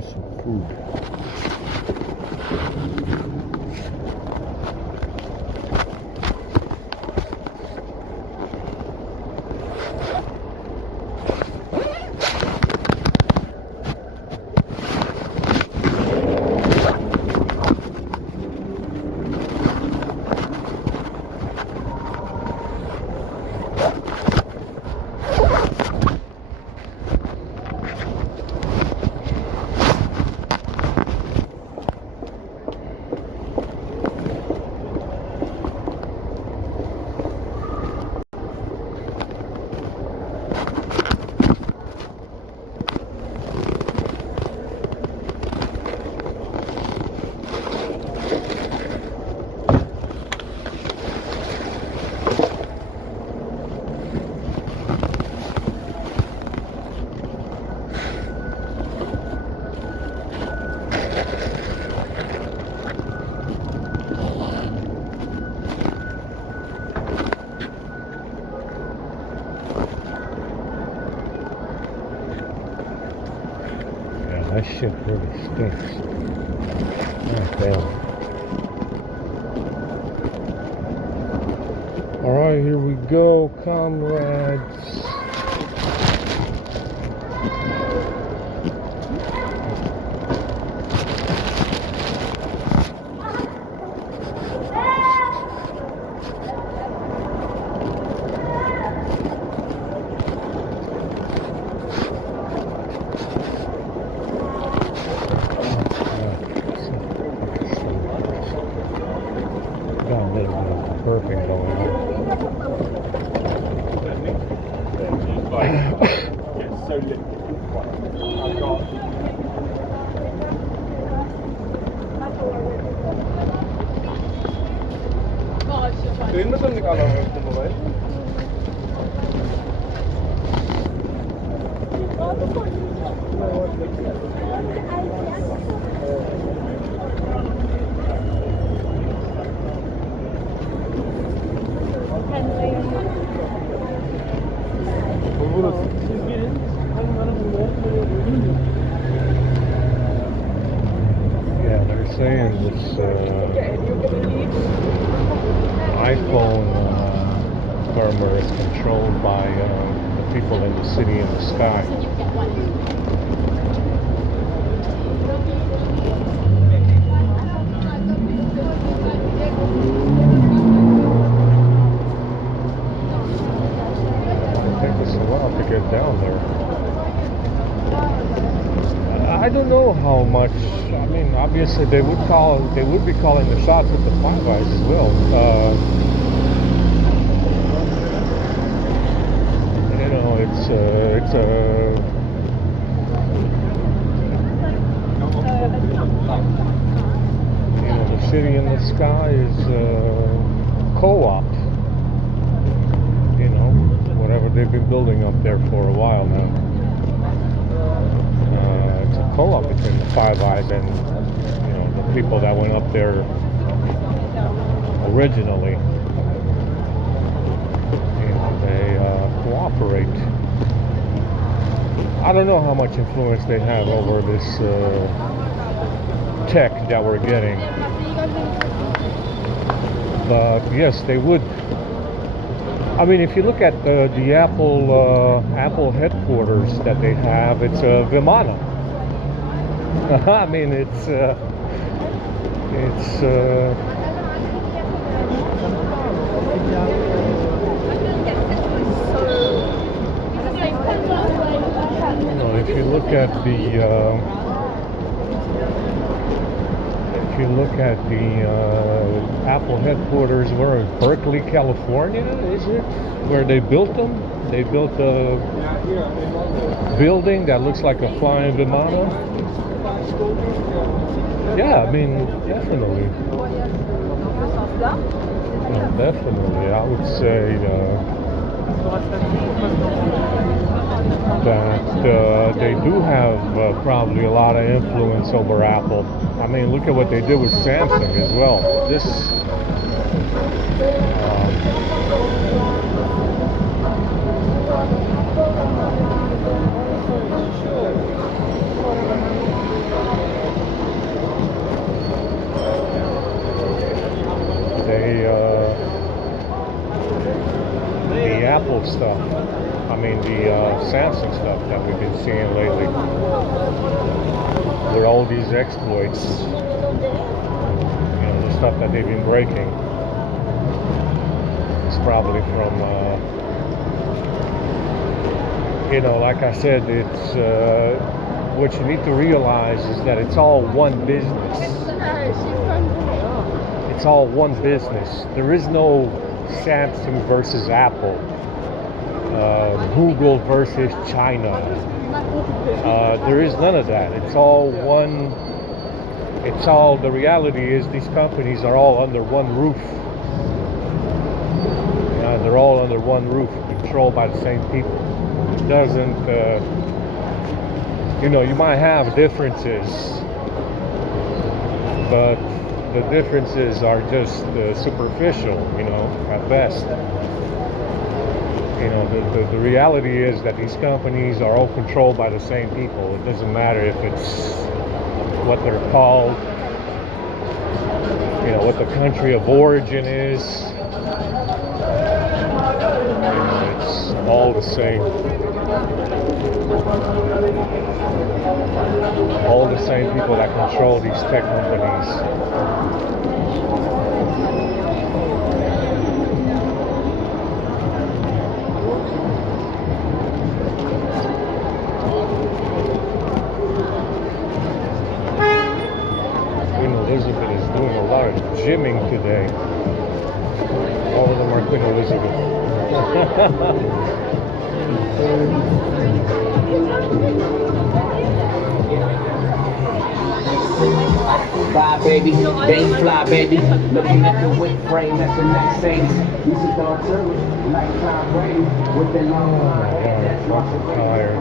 get some food. That shit really stinks. God damn. Alright, here we go, comrades. Got a little bit of burping going on. It's so liquid. I've got. Train में तो निकाला हुआ है mobile Yeah, they're saying this iPhone firmware is controlled by the people in the city in the sky. It takes us a while to get down there. I don't know how much. I mean, obviously they would be calling the shots with the Five Eyes as well. You know, it's you know, the city in the sky is co-op. You know, whatever they've been building up there for a while now. It's a co-op between the Five Eyes and, you know, the people that went up there originally. You know, they cooperate. I don't know how much influence they have over this tech that we're getting, but yes, they would. I mean, if you look at the Apple headquarters that they have, it's a Vimana. I mean, it's you know, if you look at the Apple headquarters, we're in Berkeley, California, is it? Where they built them? They built a building that looks like a flying Vimana. Yeah, I mean, definitely. Yeah, definitely. I would say that they do have probably a lot of influence over Apple. I mean, look at what they did with Samsung as well. the Apple stuff. I mean the Samsung stuff that we've been seeing lately, with all these exploits, the stuff that they've been breaking. It's probably from, like I said, it's what you need to realize is that it's all one business. It's all one business. There is no Samsung versus Apple, Google versus China. There is none of that. It's all one. The reality is these companies are all under one roof. They're all under one roof, controlled by the same people. It doesn't, you might have differences, but the differences are just superficial, at best. The reality is that these companies are all controlled by the same people. It doesn't matter if it's what they're called, what the country of origin is. It's all the same. All the same people that control these tech companies. Queen Elizabeth is doing a lot of gymming today. All of them are Queen Elizabeth. Fly, baby, they fly, baby. Looking at the weight frame, that's the next Sadie. You should go to it, like Tom Brady, with the long hair. That's Marshall tired.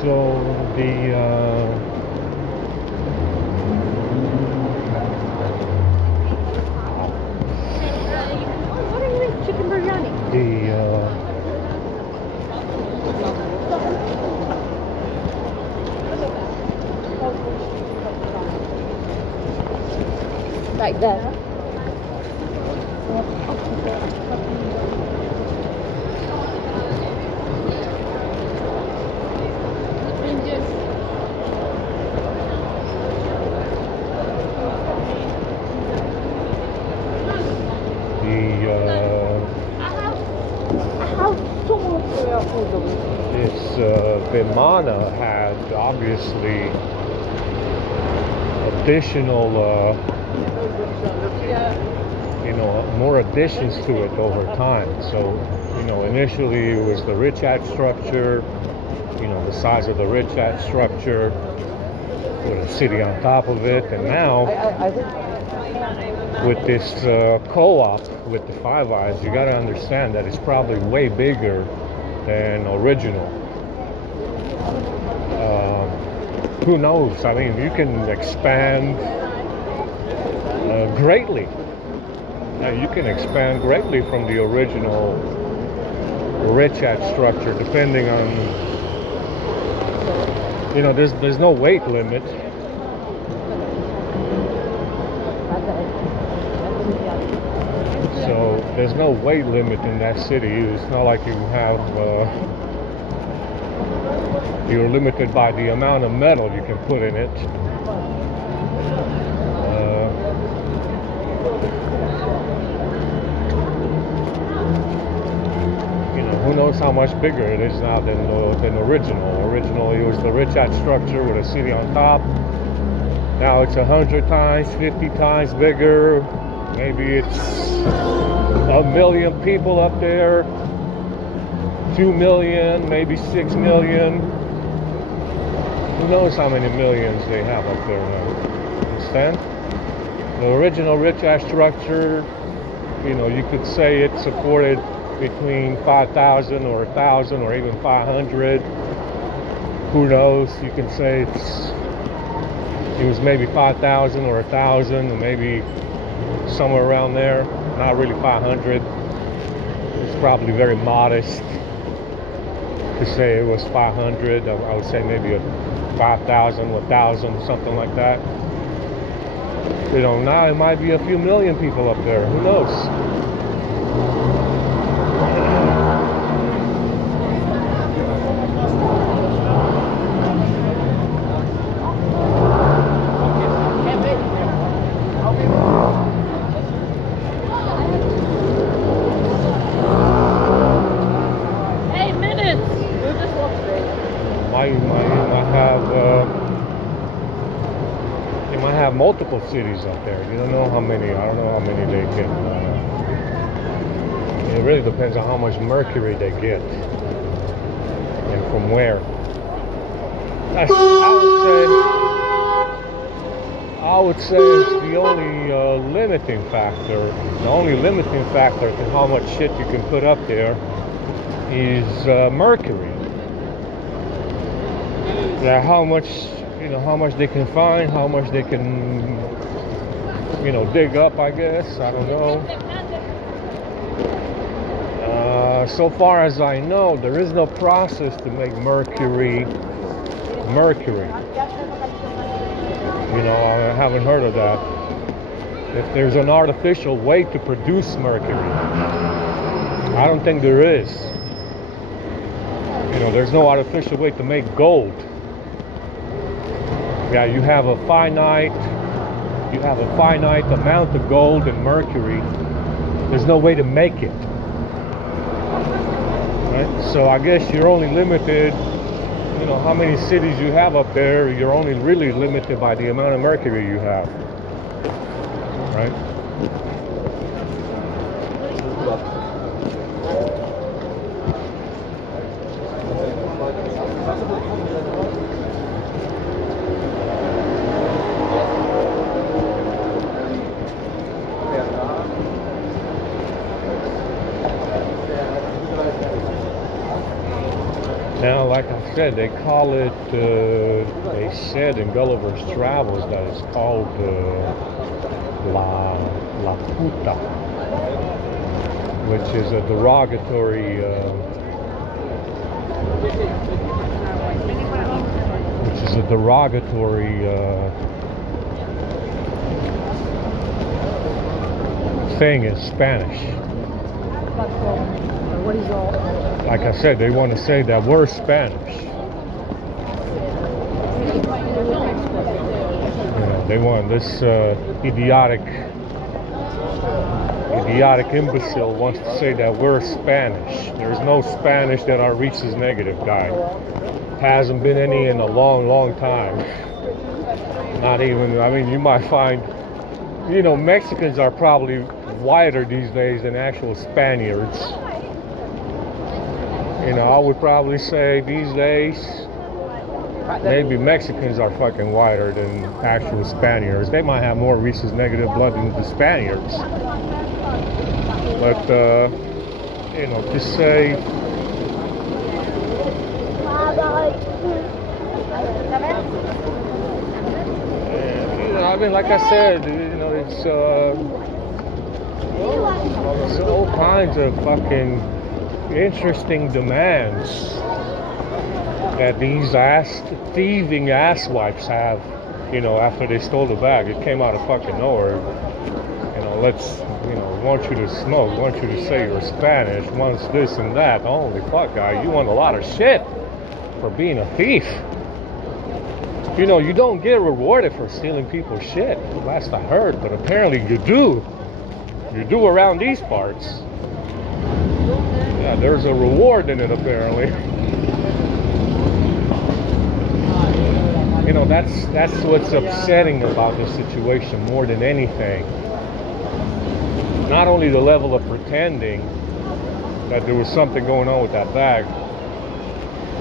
So the chicken biryani. Like that. This Vimana had obviously additional, more additions to it over time. So, initially it was the rich hat structure, the size of the rich hat structure with a city on top of it, and now with this co-op with the Five Eyes, you got to understand that it's probably way bigger than original. Who knows? I mean, you can expand greatly. You can expand greatly from the original rich hat structure, depending on, there's no weight limit. So there's no weight limit in that city. It's not like you have, you're limited by the amount of metal you can put in it. Who knows how much bigger it is now than original. Originally it was the rich hat structure with a city on top. Now it's 100 times, 50 times bigger. Maybe it's 1,000,000 people up there, 2 million, maybe 6 million. Who knows how many millions they have up there now? Understand? The original rich ass structure, you know, you could say it supported between 5,000 or 1,000 or even 500. Who knows? You can say it was maybe 5,000 or 1,000, or maybe somewhere around there. Not really 500. It's probably very modest to say it was 500. I would say maybe a 5,000, 1,000, something like that. You know, now it might be a few million people up there. Who knows? You might have multiple cities up there. You don't know how many. I don't know how many they can. It really depends on how much mercury they get and from where. I would say it's the only limiting factor. The only limiting factor to how much shit you can put up there is mercury. Yeah, how much they can find, how much they can, dig up, I guess. I don't know. So far as I know, there is no process to make mercury. I haven't heard of that. If there's an artificial way to produce mercury, I don't think there is. There's no artificial way to make gold. Yeah, you have a finite amount of gold and mercury. There's no way to make it. Right? So I guess you're only limited, how many cities you have up there, you're only really limited by the amount of mercury you have. Right? Now, like I said, they call it, they said in Gulliver's Travels that it's called La Puta, which is a derogatory, thing in Spanish. Like I said, they want to say that we're Spanish. They want this idiotic imbecile wants to say that we're Spanish. There's no Spanish that our reach is negative, guy. Hasn't been any in a long, long time. Not even, you might find, Mexicans are probably whiter these days than actual Spaniards. I would probably say these days, maybe Mexicans are fucking whiter than actual Spaniards. They might have more rhesus negative blood than the Spaniards. But, to say, like I said, it's all kinds of fucking interesting demands that these thieving asswipes have, after they stole the bag. It came out of fucking nowhere. Want you to smoke, want you to say you're Spanish, wants this and that. Holy fuck, guy, you want a lot of shit for being a thief. You don't get rewarded for stealing people's shit, last I heard, but apparently you do. You do around these parts. Yeah, there's a reward in it, apparently. You know, that's what's upsetting about this situation more than anything. Not only the level of pretending that there was something going on with that bag,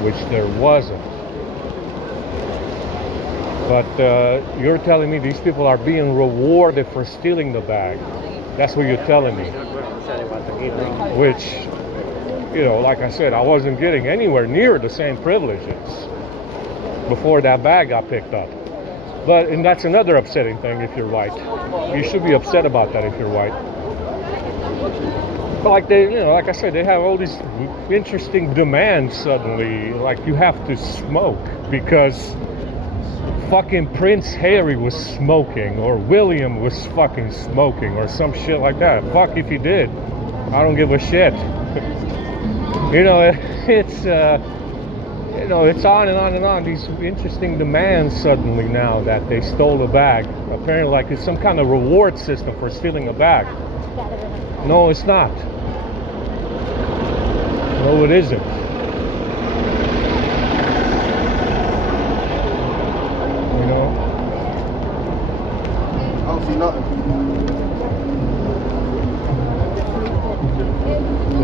which there wasn't. But you're telling me these people are being rewarded for stealing the bag. That's what you're telling me. Which, you know, like I said, I wasn't getting anywhere near the same privileges before that bag got picked up. But, and that's another upsetting thing if you're white. You should be upset about that if you're white. But like they, you know, like I said, they have all these interesting demands suddenly. Like you have to smoke because fucking Prince Harry was smoking, or William was fucking smoking, or some shit like that. Fuck if he did. I don't give a shit. You know, it's you know, it's on and on and on. These interesting demands suddenly now that they stole a bag. Apparently, like it's some kind of reward system for stealing a bag. No, it's not. No, it isn't. You know? I don't see nothing.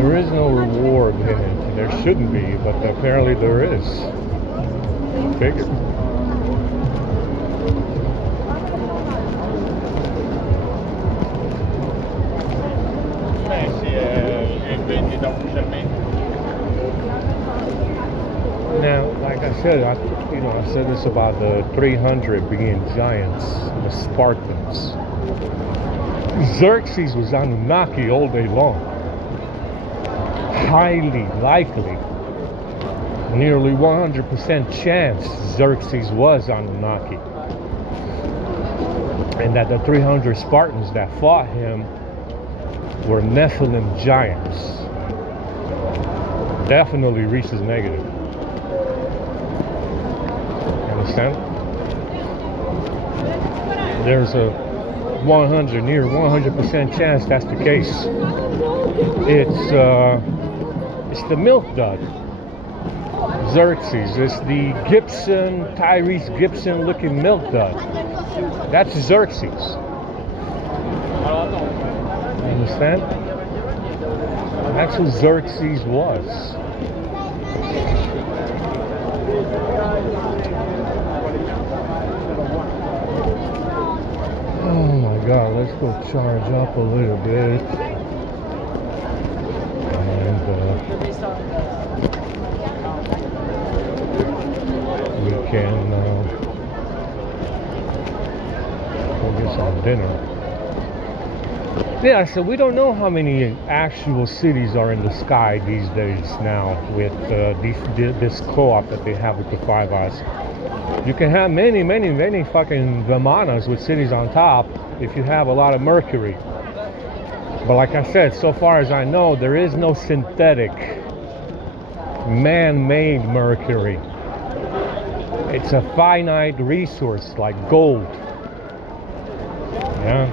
There is no reward in it. There shouldn't be, but apparently there is. Figure. Now, like I said, I said this about the 300 being giants, the Spartans. Xerxes was Anunnaki all day long. Highly likely, nearly 100% chance Xerxes was Anunnaki. And that the 300 Spartans that fought him were Nephilim giants. Definitely Reese's negative. Understand? There's a near 100% chance that's the case. It's the milk dud. Xerxes. It's the Tyrese Gibson looking milk dud. That's Xerxes. Understand? That's who Xerxes was. Oh my God, let's go charge up a little bit. And we can go get some dinner. Yeah, so we don't know how many actual cities are in the sky these days now with this co-op that they have with the Five Eyes. You can have many fucking Vimanas with cities on top if you have a lot of mercury. But like I said, so far as I know, there is no synthetic, man-made mercury. It's a finite resource like gold. Yeah.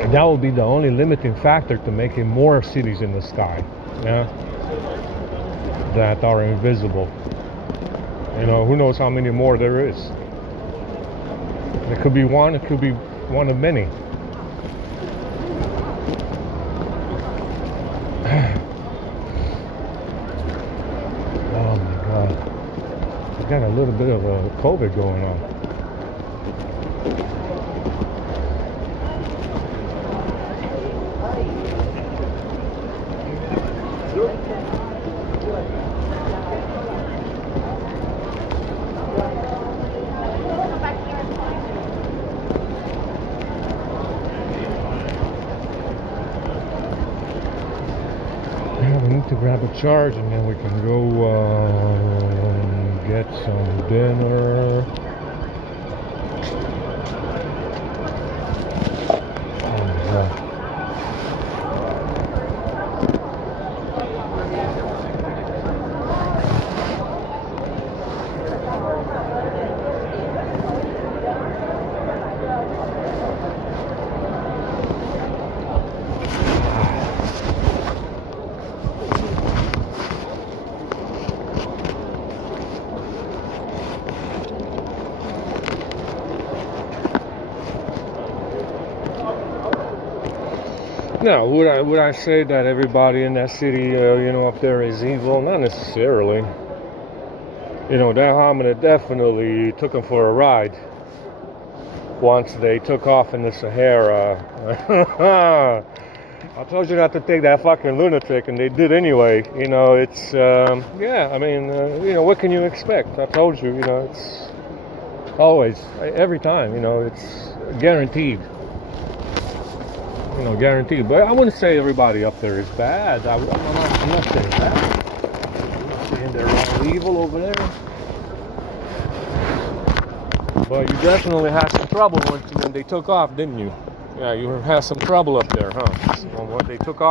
And that will be the only limiting factor to making more cities in the sky. Yeah. That are invisible. You know, who knows how many more there is. It could be one, it could be one of many. Oh my God. I got a little bit of a COVID going on. To grab a charge and then we can go get some dinner. Oh my God. Now, would I say that everybody in that city, up there is evil? Not necessarily. That hominid definitely took them for a ride once they took off in the Sahara. I told you not to take that fucking lunatic, and they did anyway. It's, what can you expect? I told you, it's always, every time, it's guaranteed. Guaranteed. But I wouldn't say everybody up there is bad. I'm not saying that. I'm not saying they're all evil over there. But you definitely had some trouble when they took off, didn't you? Yeah, you had some trouble up there, huh? When they took off